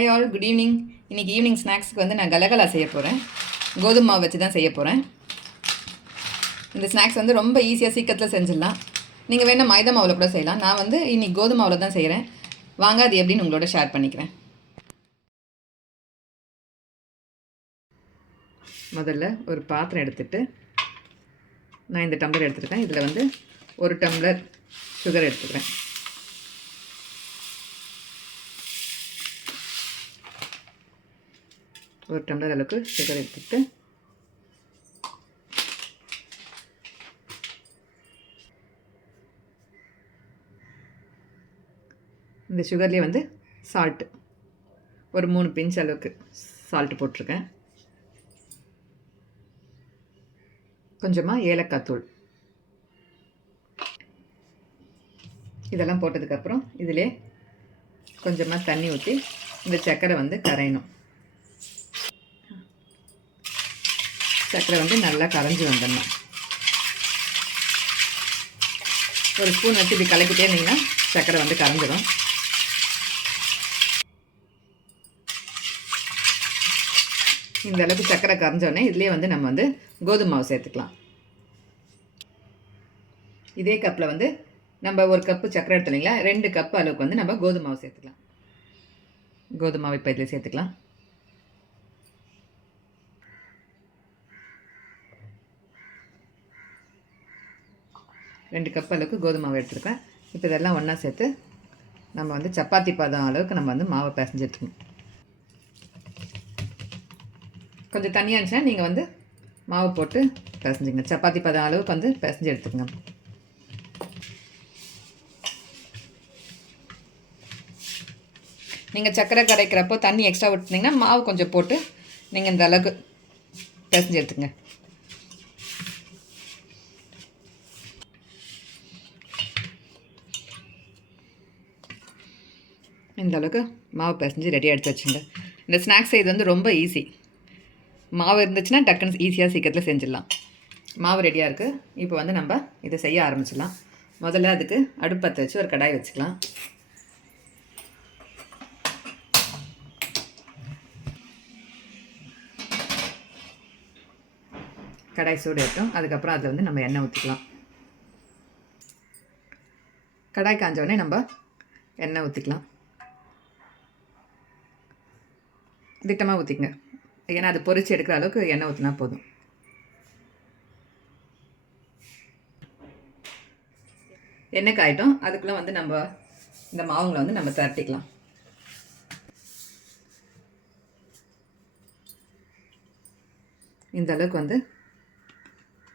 Hi all, good evening. இன்றைக்கி evening ஸ்நாக்ஸுக்கு வந்து நான் கலகலா செய்ய போகிறேன். கோதுமை மாவு வச்சு தான் செய்ய போகிறேன். இந்த ஸ்நாக்ஸ் வந்து ரொம்ப ஈஸியாக சீக்கிரத்தில் செஞ்சிடலாம். நீங்கள் வேணால் மைதா மாவில் கூட செய்யலாம். நான் வந்து இன்றைக்கி கோதுமை மாவில் தான் செய்கிறேன். வாங்க அது எப்படின்னு உங்களோட ஷேர் பண்ணிக்கிறேன். முதல்ல ஒரு பாத்திரம் எடுத்துகிட்டு நான் இந்த டம்ளர் எடுத்துருக்கேன். இதில் வந்து 1 டம்ளர் சுகர் எடுத்துக்கிறேன். ஒரு டம்ளர் அளவுக்கு சுகர் எடுத்துக்கிட்டு இந்த சுகர்லேயே வந்து சால்ட்டு ஒரு 3 பிஞ்ச் அளவுக்கு சால்ட்டு போட்டிருக்கேன். கொஞ்சமாக ஏலக்காய் தூள். இதெல்லாம் போட்டதுக்கப்புறம் இதிலே கொஞ்சமாக தண்ணி ஊற்றி இந்த சர்க்கரை வந்து கரையணும். சர்க்கரை வந்து நல்லா கரைஞ்சி வந்துடணும். ஒரு ஸ்பூன் வச்சு இப்படி கலக்கிட்டே இருந்தீங்கன்னா சர்க்கரை வந்து கரைஞ்சிடும். இந்த அளவுக்கு சர்க்கரை கரைஞ்சோடனே இதுலேயே வந்து நம்ம வந்து கோதுமை மாவு சேர்த்துக்கலாம். இதே கப்பில் வந்து நம்ம 1 கப்பு சர்க்கரை எடுத்து இல்லைங்களா, 2 கப்பு அளவுக்கு வந்து நம்ம கோதுமை மாவு சேர்த்துக்கலாம். கோதுமை மாவு இப்போ இதில் சேர்த்துக்கலாம். ரெண்டு கப் அளவுக்கு கோதுமை மாவு எடுத்துருக்கேன். இப்போ இதெல்லாம் ஒன்றா சேர்த்து நம்ம வந்து சப்பாத்தி பதம் அளவுக்கு நம்ம வந்து மாவை பிசைஞ்சு எடுத்துக்கணும். கொஞ்சம் தண்ணியாக இருந்துச்சுன்னா நீங்கள் வந்து மாவு போட்டு பிசைஞ்சிங்க. சப்பாத்தி பதம் அளவுக்கு வந்து பிசைஞ்சு எடுத்துக்கங்க. நீங்கள் சர்க்கரை கரைக்கிறப்போ தண்ணி எக்ஸ்ட்ரா விட்டுருந்தீங்கன்னா மாவு கொஞ்சம் போட்டு நீங்கள் இந்த அளவுக்கு பிசைஞ்சு எடுத்துக்கங்க. இந்த அளவுக்கு மாவு பிசைஞ்சு ரெடியாக எடுத்து வச்சுங்க. இந்த ஸ்நாக்ஸ் செய்து வந்து ரொம்ப ஈஸி. மாவு இருந்துச்சுன்னா டக்குன்னு ஈஸியாக சீக்கிரத்தில் செஞ்சிடலாம். மாவு ரெடியாக இருக்குது. இப்போ வந்து நம்ம இதை செய்ய ஆரம்பிச்சிடலாம். முதல்ல அதுக்கு அடுப்பத்தை வச்சு ஒரு கடாய் வச்சுக்கலாம். கடாய் சூடு ஏற்றும். அதுக்கப்புறம் அதில் வந்து நம்ம எண்ணெய் ஊற்றிக்கலாம். கடாய் காஞ்சோடனே நம்ம எண்ணெய் ஊற்றிக்கலாம். திட்டமாக ஊற்றிக்கங்க. ஏன்னா அது பொரிச்சு எடுக்கிற அளவுக்கு எண்ணெய் ஊற்றினா போதும். எண்ணெய் காயிட்டும். அதுக்குள்ளே வந்து நம்ம இந்த மாவுங்களை வந்து நம்ம திரட்டிக்கலாம். இந்த அளவுக்கு வந்து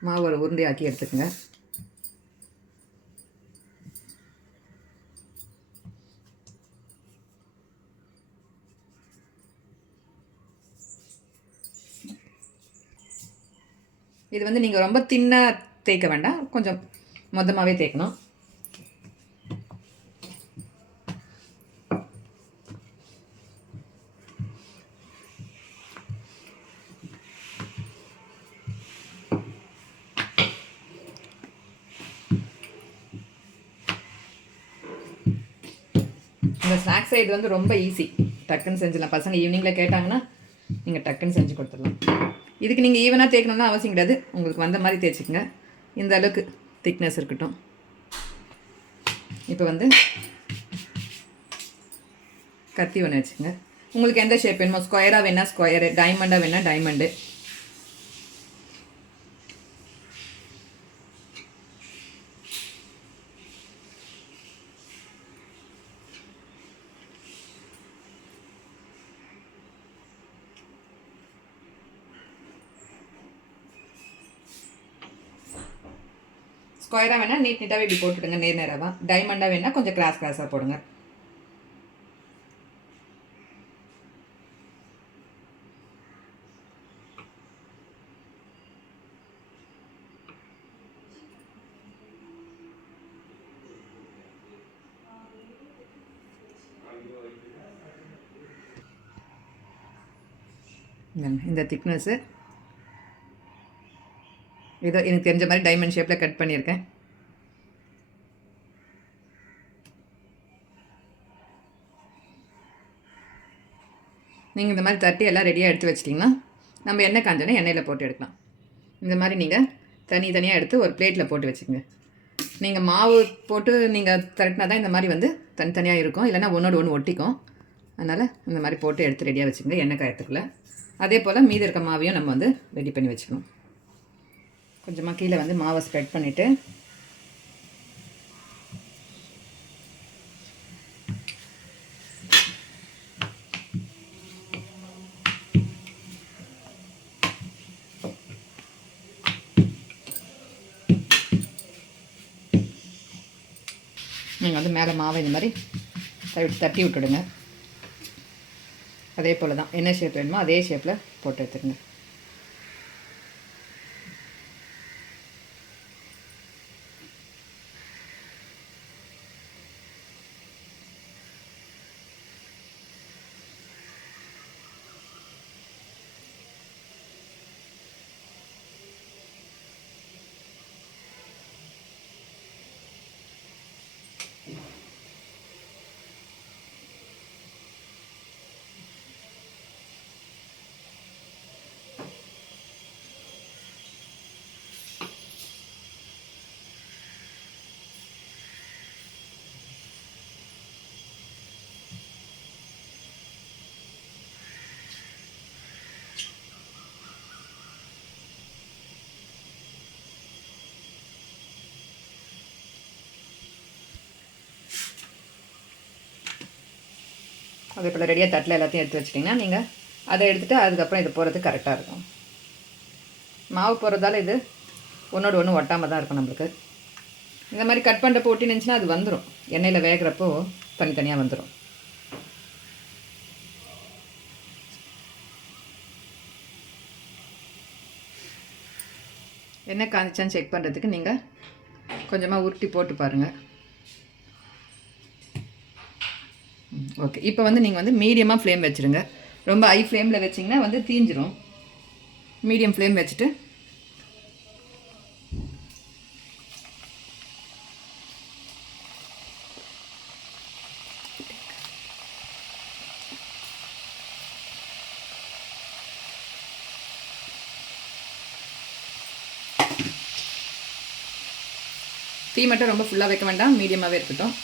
மாவு ஒரு உருண்டையாக்கி எடுத்துக்கோங்க. இது வந்து நீங்கள் ரொம்ப தின்னாக தேய்க்க வேண்டாம், கொஞ்சம் மொத்தமாகவே தேய்க்கணும். இந்த ஸ்நாக்ஸ் இது வந்து ரொம்ப ஈஸி. டக்குன்னு செஞ்சிடலாம். பசங்க ஈவினிங்கில் கேட்டாங்கன்னா நீங்கள் டக்குன்னு செஞ்சு கொடுத்துடலாம். இதுக்கு நீங்கள் ஈவனாக தேய்க்கணும்னா அவசியம் கிடையாது. உங்களுக்கு வந்த மாதிரி தேய்ச்சிக்கங்க. இந்த அளவுக்கு திக்னஸ் இருக்கட்டும். இப்போ வந்து கத்தி ஒன்று வச்சுக்கோங்க. உங்களுக்கு எந்த ஷேப் வேணுமோ, ஸ்கொயராக வேணால் ஸ்கொயரு, டைமண்டாக வேணால் டைமண்டு. ஸ்கொயராக வேணால் நீட்டாகவே இப்படி போட்டுடுங்க, நேராக. டைமண்டாக வேணால் கொஞ்சம் கிராஸாக போடுங்க. இந்த திக்னஸ்ஸு ஏதோ எனக்கு தெரிஞ்ச மாதிரி டைமண்ட் ஷேப்பில் கட் பண்ணியிருக்கேன். நீங்கள் இந்த மாதிரி தட்டி எல்லாம் ரெடியாக எடுத்து வச்சிட்டிங்கன்னா நம்ம எண்ணெய் காஞ்சோன்னே எண்ணெயில் போட்டு எடுக்கலாம். இந்த மாதிரி நீங்கள் தனியாக எடுத்து ஒரு பிளேட்டில் போட்டு வச்சுக்கோங்க. நீங்கள் மாவு போட்டு நீங்கள் திரட்டினா தான் இந்த மாதிரி வந்து தனித்தனியாக இருக்கும், இல்லைனா ஒன்றோடு ஒன்று ஒட்டிக்கும். அதனால் இந்த மாதிரி போட்டு எடுத்து ரெடியாக வச்சுக்கோங்க எண்ணெய் காயத்துக்குள்ளே. அதே போல் மீதி இருக்க மாவையும் நம்ம வந்து ரெடி பண்ணி வச்சுக்கணும். கொஞ்சமாக கீழே வந்து மாவை ஸ்ப்ரெட் பண்ணிவிட்டு நீங்கள் வந்து மேலே மாவை இந்த மாதிரி தட்டி விட்டுடுங்க. அதே போல் தான் என்ன ஷேப் வேணுமோ அதே ஷேப்பில் போட்டு எடுத்துருங்க. அதே போல் ரெடியாக தட்டில் எல்லாத்தையும் எடுத்து வச்சிட்டிங்கன்னா நீங்கள் அதை எடுத்துகிட்டு அதுக்கப்புறம் இது போகிறதுக்கு கரெக்டாக இருக்கும். மாவு போடுறதால இது ஒன்றோடு ஒன்று ஒட்டாமல் தான் இருக்கும் நம்மளுக்கு. இந்த மாதிரி கட் பண்ணுறப்போ ஒட்டி நினச்சின்னா அது வந்துடும், எண்ணெயில் வேகிறப்போ தனித்தனியாக வந்துடும். எண்ணெய் காய்ச்சான்னு செக் பண்ணுறதுக்கு நீங்கள் கொஞ்சமாக உருட்டி போட்டு பாருங்கள். ஓகே, இப்போ வந்து நீங்கள் வந்து மீடியமாக ஃப்ளேம் வச்சுருங்க. ரொம்ப ஹை ஃப்ளேமில் வச்சிங்கன்னா வந்து தீஞ்சிரும். மீடியம் ஃப்ளேம் வச்சுட்டு தீ மட்டும் ரொம்ப ஃபுல்லாக வைக்க வேண்டாம், மீடியமாகவே இருக்கட்டும்.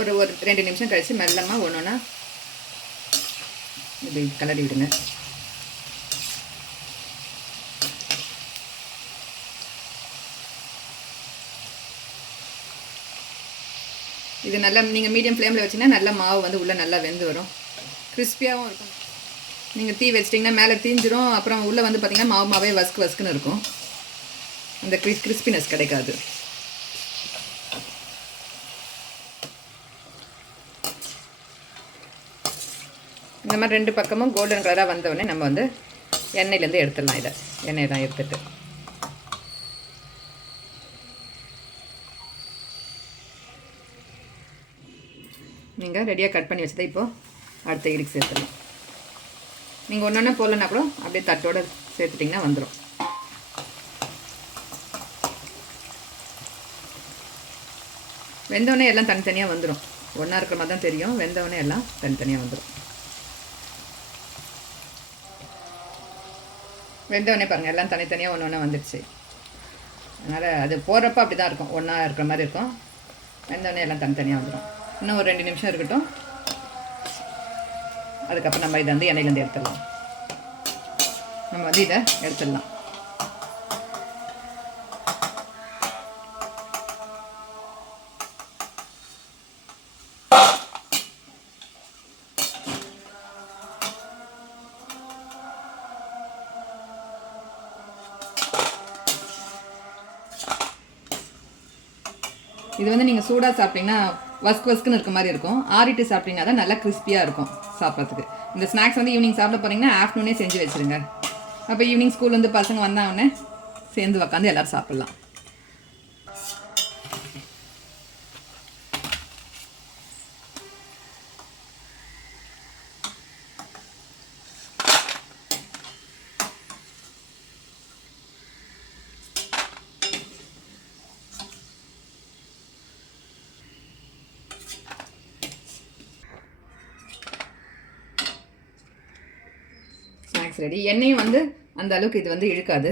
ஒரு 2 நிமிஷம் கழித்து மெல்லமாக ஒன்றா இப்படி கலரி விடுங்க. இது நல்லா நீங்கள் மீடியம் ஃப்ளேமில் வச்சிங்கன்னா நல்லா மாவு வந்து உள்ளே நல்லா வெந்து வரும், கிறிஸ்பியாகவும் இருக்கும். நீங்கள் தீ வச்சிட்டிங்கன்னா மேலே தீஞ்சிரும், அப்புறம் உள்ளே வந்து பார்த்திங்கன்னா மாவே வஸ்குன்னு இருக்கும், அந்த கிறிஸ்பினஸ் கிடைக்காது. இந்த மாதிரி 2 பக்கமும் கோல்டன் கலராக வந்தவுடனே நம்ம வந்து எண்ணெயிலேருந்து எடுத்துடலாம். இதை எண்ணெய் தான் எடுத்துட்டு நீங்கள் ரெடியாக கட் பண்ணி வச்சதை இப்போது அடுத்த இடிக்கு சேர்த்துடலாம். நீங்கள் ஒன்று ஒன்றா போடலன்னா கூட அப்படியே தட்டோடு சேர்த்துட்டிங்கன்னா வந்துடும். வெந்தவுடனே எல்லாம் தனித்தனியாக வந்துடும், ஒன்றா இருக்கிற மாதிரி தான் தெரியும். வெந்தவுடனே எல்லாம் தனித்தனியாக வந்துடும். வெந்தவுடனே பாருங்கள் எல்லாம் தனித்தனியாக ஒன்று ஒன்றா வந்துடுச்சு. அதனால் அது போடுறப்ப அப்படி தான் இருக்கும், ஒன்றா இருக்கிற மாதிரி இருக்கும். வெந்தவுடனே எல்லாம் தனித்தனியாக வந்துடும். இன்னும் ஒரு 2 நிமிஷம் இருக்கட்டும், அதுக்கப்புறம் நம்ம இதை வந்து எண்ணெயிலேருந்து எடுத்துடலாம். நம்ம வந்து இதை எடுத்துடலாம். இது வந்து நீங்கள் சூடாக சாப்பிட்டிங்கன்னா வஸ்குன்னு இருக்க மாதிரி இருக்கும். ஆறிட்டு சாப்பிட்டிங்கன்னா தான் நல்லா கிறிஸ்பியாக இருக்கும் சாப்பிட்றதுக்கு. இந்த ஸ்நாக்ஸ் வந்து ஈவினிங் சாப்பிட போகிறீங்கன்னா ஆஃப்டர்நூனே செஞ்சு வச்சுருங்க. அப்போ ஈவினிங் ஸ்கூல் வந்து பசங்க வந்தாங்கன்னே சேர்ந்து உக்காந்து எல்லோரும் சாப்பிட்லாம். Snacks ready. எண்ணெயும் வந்து அந்த அளவுக்கு இது வந்து இழுக்காது.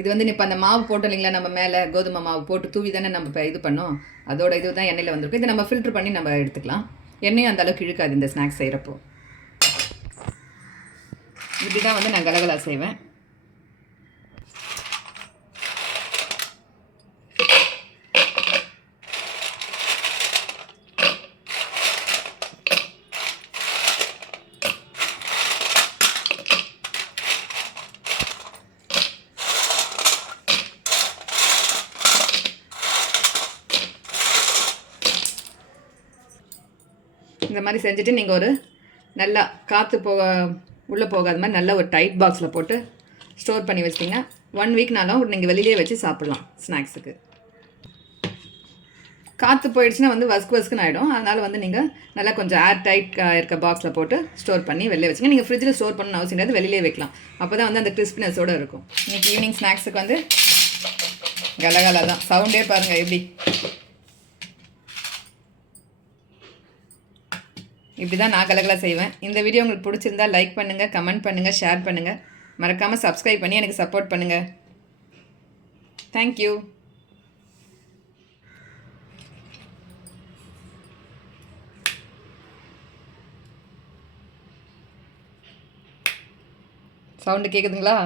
இது வந்து இப்போ அந்த மாவு போட்டோம் இல்லைங்களா, நம்ம மேலே கோதுமை மாவு போட்டு தூவி தானே நம்ம இப்போ இது பண்ணோம், அதோட இது தான் எண்ணெயில் வந்திருக்கு. இதை நம்ம ஃபில்ட்ரு பண்ணி நம்ம எடுத்துக்கலாம். எண்ணெயும் அந்த அளவுக்கு இழுக்காது இந்த ஸ்நாக்ஸ் செய்கிறப்போ. இப்படி தான் வந்து நான் கலகலா செய்வேன். இந்த மாதிரி செஞ்சுட்டு நீங்கள் ஒரு நல்லா காற்று உள்ளே போகாத மாதிரி நல்ல ஒரு டைட் பாக்ஸில் போட்டு ஸ்டோர் பண்ணி வச்சிட்டிங்க. 1 வீக்னாலும் நீங்கள் வெளியிலே வச்சு சாப்பிட்லாம் ஸ்நாக்ஸுக்கு. காற்று போயிடுச்சுன்னா வந்து வஸ்குன்னு ஆகிடும். அதனால் வந்து நீங்கள் நல்லா கொஞ்சம் ஏர் டைட் இருக்க பாக்ஸில் போட்டு ஸ்டோர் பண்ணி வெளியே வச்சுங்க. நீங்கள் ஃப்ரிட்ஜில் ஸ்டோர் பண்ணணும்னு அவசியம் கிடையாது, வெளியிலே வைக்கலாம். அப்போ தான் வந்து அந்த கிறிஸ்பினஸோடு இருக்கும். இன்றைக்கி ஈவினிங் ஸ்நாக்ஸுக்கு வந்து கலகலா தான். சவுண்டே பாருங்கள் எப்படி. இப்படி தான் நான் கலகலா செய்வேன். இந்த வீடியோ உங்களுக்கு பிடிச்சிருந்தா லைக் பண்ணுங்கள், கமெண்ட் பண்ணுங்கள், ஷேர் பண்ணுங்கள். மறக்காமல் சப்ஸ்கிரைப் பண்ணி எனக்கு சப்போர்ட் பண்ணுங்கள். தேங்க்யூ. சவுண்டு கேட்குதுங்களா?